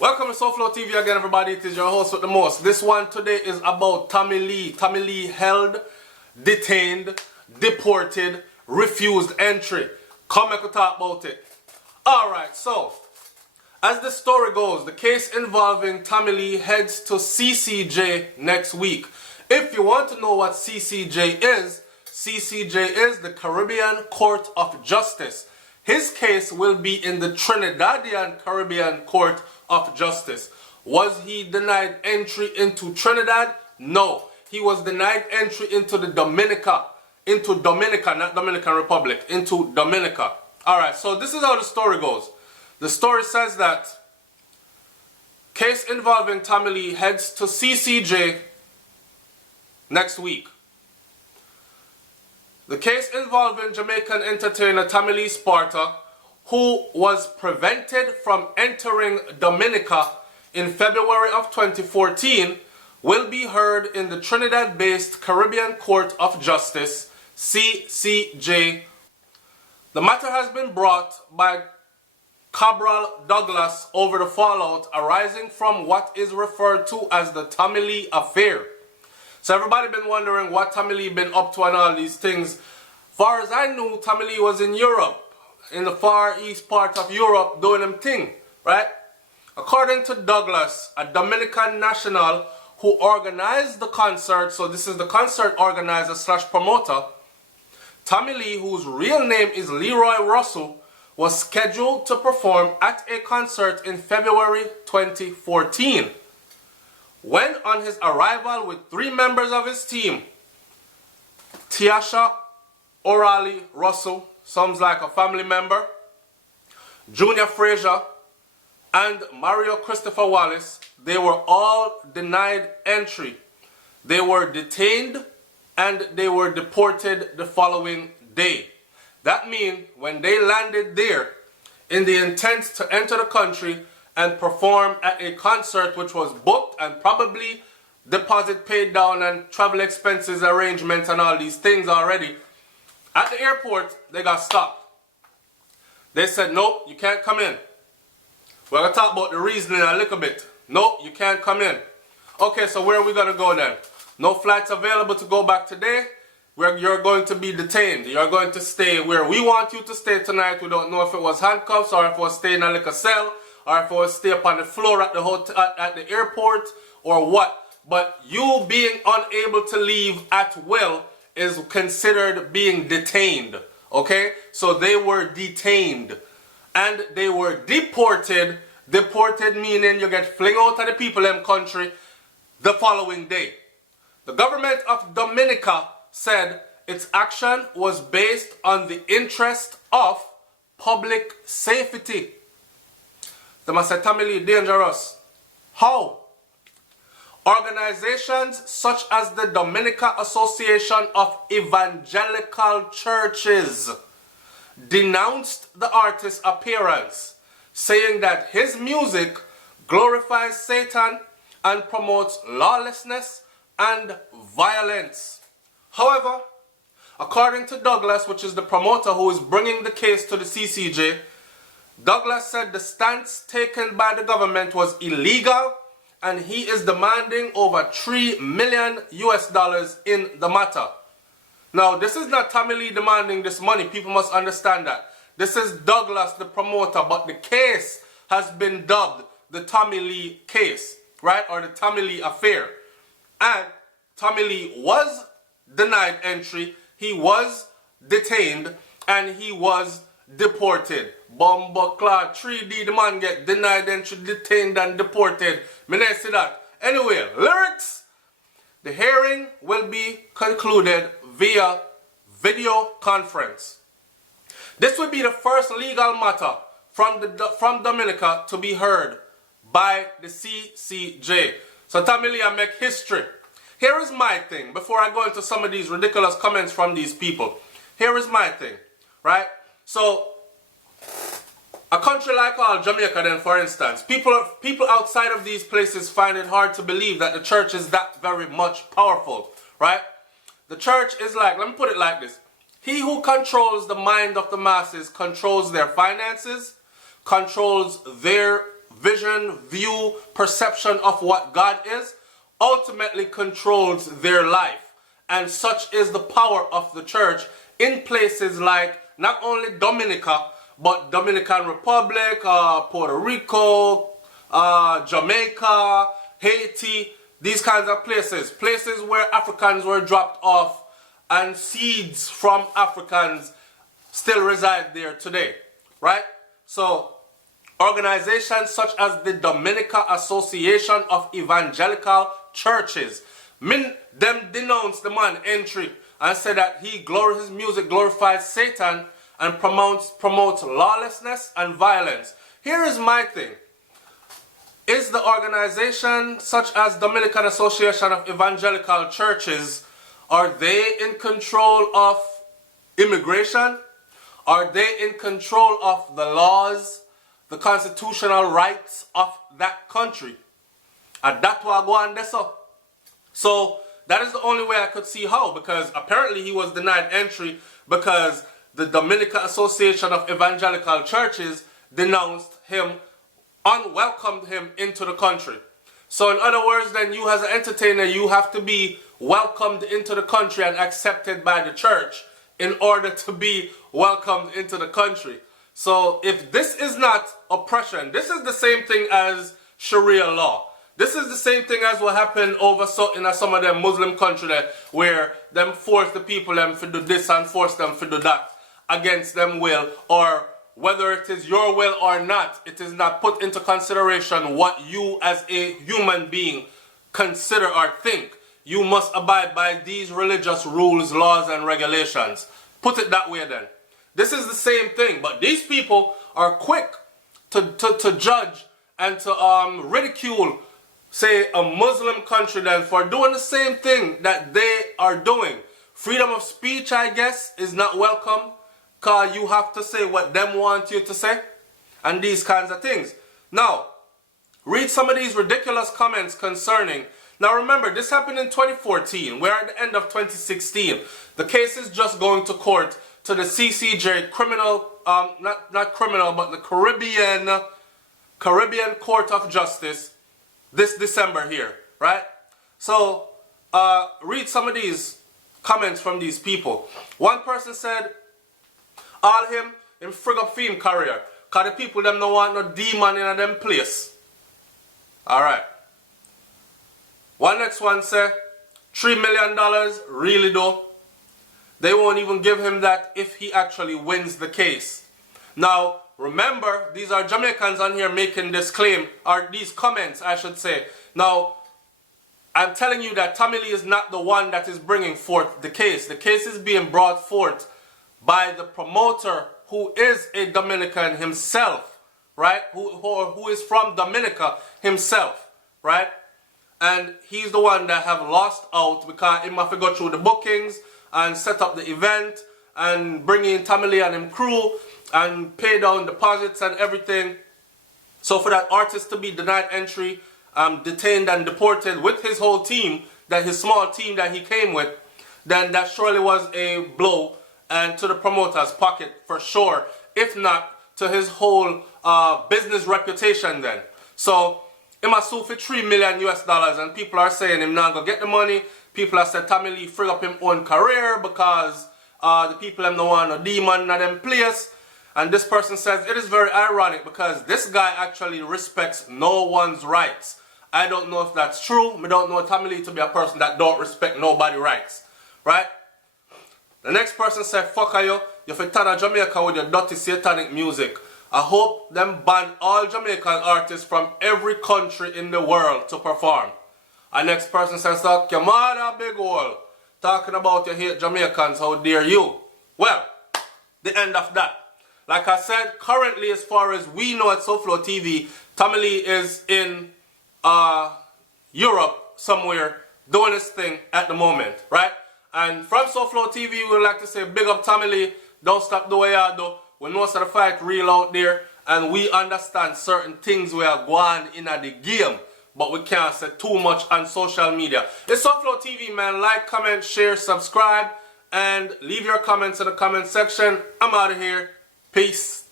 Welcome to SoFlo TV again, everybody. It is your host with the most. This one today is about Tommy Lee. Tommy Lee held, detained, deported, refused entry. Come make we talk about it. Alright, so as the story goes, the case involving Tommy Lee heads to CCJ next week. If you want to know what CCJ is the Caribbean Court of Justice. His case will be in the Trinidadian Caribbean Court of Justice. Was he denied entry into Trinidad? No. He was denied entry into the Dominica, not Dominican Republic, into Dominica. Alright, so this is how the story goes. The story says that case involving Tommy Lee heads to CCJ next week. The case involving Jamaican entertainer Tommy Lee Sparta, who was prevented from entering Dominica in February of 2014, will be heard in the Trinidad-based Caribbean Court of Justice, CCJ. The matter has been brought by Cabral Douglas over the fallout arising from what is referred to as the Tommy Lee affair. So everybody been wondering what Tommy Lee been up to and all these things. Far as I knew, Tommy Lee was in Europe, in the far east part of Europe, doing them thing, right? According to Douglas, a Dominican national who organized the concert, so this is the concert organizer / promoter, Tommy Lee, whose real name is Leroy Russell, was scheduled to perform at a concert in February 2014. When on his arrival with 3 members of his team, Tiasha O'Reilly Russell, sounds like a family member, Junior Frazier, and Mario Christopher Wallace, they were all denied entry. They were detained and they were deported the following day. That means when they landed there in the intent to enter the country and perform at a concert which was booked and probably deposit paid down and travel expenses arrangements and all these things already, at the airport they got stopped. They said, nope, you can't come in. We're going to talk about the reasoning a little bit. Nope, you can't come in. Okay, so where are we going to go then? No flights available to go back today. You're going to be detained. You're going to stay where we want you to stay tonight. We don't know if it was handcuffs or if it was stay in a little cell or if it was stay up on the floor at the hotel, at the airport or what. But you being unable to leave at will is considered being detained. Okay? So they were detained. And they were deported. Deported meaning you get flung out of the people in country the following day. The government of Dominica said its action was based on the interest of public safety. They must say Tommy Lee dangerous. How? Organizations such as the Dominica Association of Evangelical Churches denounced the artist's appearance, saying that his music glorifies Satan and promotes lawlessness and violence. However, according to Douglas, which is the promoter who is bringing the case to the CCJ, Douglas said the stance taken by the government was illegal and he is demanding over $3 million in the matter. Now, this is not Tommy Lee demanding this money. People must understand that. This is Douglas, the promoter, but the case has been dubbed the Tommy Lee case, right? Or the Tommy Lee affair. And Tommy Lee was denied entry, he was detained, and he was deported. Bomba Clad 3D, the man get denied entry, detained, and deported. Me not see that. Anyway, lyrics. The hearing will be concluded via video conference. This will be the first legal matter from Dominica to be heard by the CCJ. So Tommy Lee make history. Here is my thing, before I go into some of these ridiculous comments from these people. Here is my thing, right? So, a country like Jamaica then, for instance, people outside of these places find it hard to believe that the church is that very much powerful, right? The church is like, let me put it like this. He who controls the mind of the masses controls their finances, controls their vision, view, perception of what God is, ultimately controls their life. And such is the power of the church in places like not only Dominica, but Dominican Republic, Puerto Rico, Jamaica, Haiti, these kinds of places. Places where Africans were dropped off and seeds from Africans still reside there today, right? So organizations such as the Dominica Association of Evangelical Churches, them denounced the man entry and said that his music glorifies Satan and promotes lawlessness and violence. Here is my thing. Is the organization such as Dominican Association of Evangelical Churches, are they in control of immigration? Are they in control of the laws, the constitutional rights of that country? And that will go on this up. So that is the only way I could see how, because apparently he was denied entry because the Dominican Association of Evangelical Churches denounced him, unwelcomed him into the country. So in other words, then you as an entertainer, you have to be welcomed into the country and accepted by the church in order to be welcomed into the country. So if this is not oppression, this is the same thing as Sharia law. This is the same thing as what happened over in some of them Muslim countries where them force the people them to do this and force them to do that against them will, or whether it is your will or not, it is not put into consideration what you as a human being consider or think. You must abide by these religious rules, laws, and regulations. Put it that way then. This is the same thing, but these people are quick to judge and to ridicule, say, a Muslim country then for doing the same thing that they are doing. Freedom of speech, I guess, is not welcome, because you have to say what them want you to say, and these kinds of things. Now, read some of these ridiculous comments concerning. Now remember, this happened in 2014. We're at the end of 2016. The case is just going to court to the CCJ criminal, not criminal, but the Caribbean Court of Justice this December here, right? So, read some of these comments from these people. One person said, all him frig up film career, because the people them don't want no demon in them place. Alright. One next one said, $3 million, really though? They won't even give him that if he actually wins the case. Now, remember, these are Jamaicans on here making this claim, or these comments, I should say. Now, I'm telling you that Tommy Lee is not the one that is bringing forth the case. The case is being brought forth by the promoter, who is a Dominican himself, right? Who is from Dominica himself, right? And he's the one that have lost out because he must go through the bookings and set up the event and bring in Tommy Lee and him crew and pay down deposits and everything. So for that artist to be denied entry, detained and deported with his whole team, his small team that he came with, then that surely was a blow and to the promoter's pocket for sure, if not to his whole business reputation then. So him a sue for $3 million US, and people are saying him not gonna get the money. People are saying Tommy Lee frig up him own career because the people them don't want no demon in them place. And this person says it is very ironic because this guy actually respects no one's rights. I don't know if that's true. I don't know Tommy Lee to be a person that don't respect nobody's rights, right? The next person said, fuck you fit turn Jamaica with your dirty satanic music. I hope them ban all Jamaican artists from every country in the world to perform. And next person says, suck your mother big hole. Talking about you hate Jamaicans, how dare you? Well, the end of that. Like I said, currently as far as we know at SoFlo TV, Tommy Lee is in Europe somewhere doing his thing at the moment, right? And from SoFlo TV, we would like to say big up Tommy Lee. Don't stop the way you do. We know the fight real out there, and we understand certain things we are going in at the game, but we can't say too much on social media. It's SoFlo TV, man. Like, comment, share, subscribe, and leave your comments in the comment section. I'm out of here. Peace.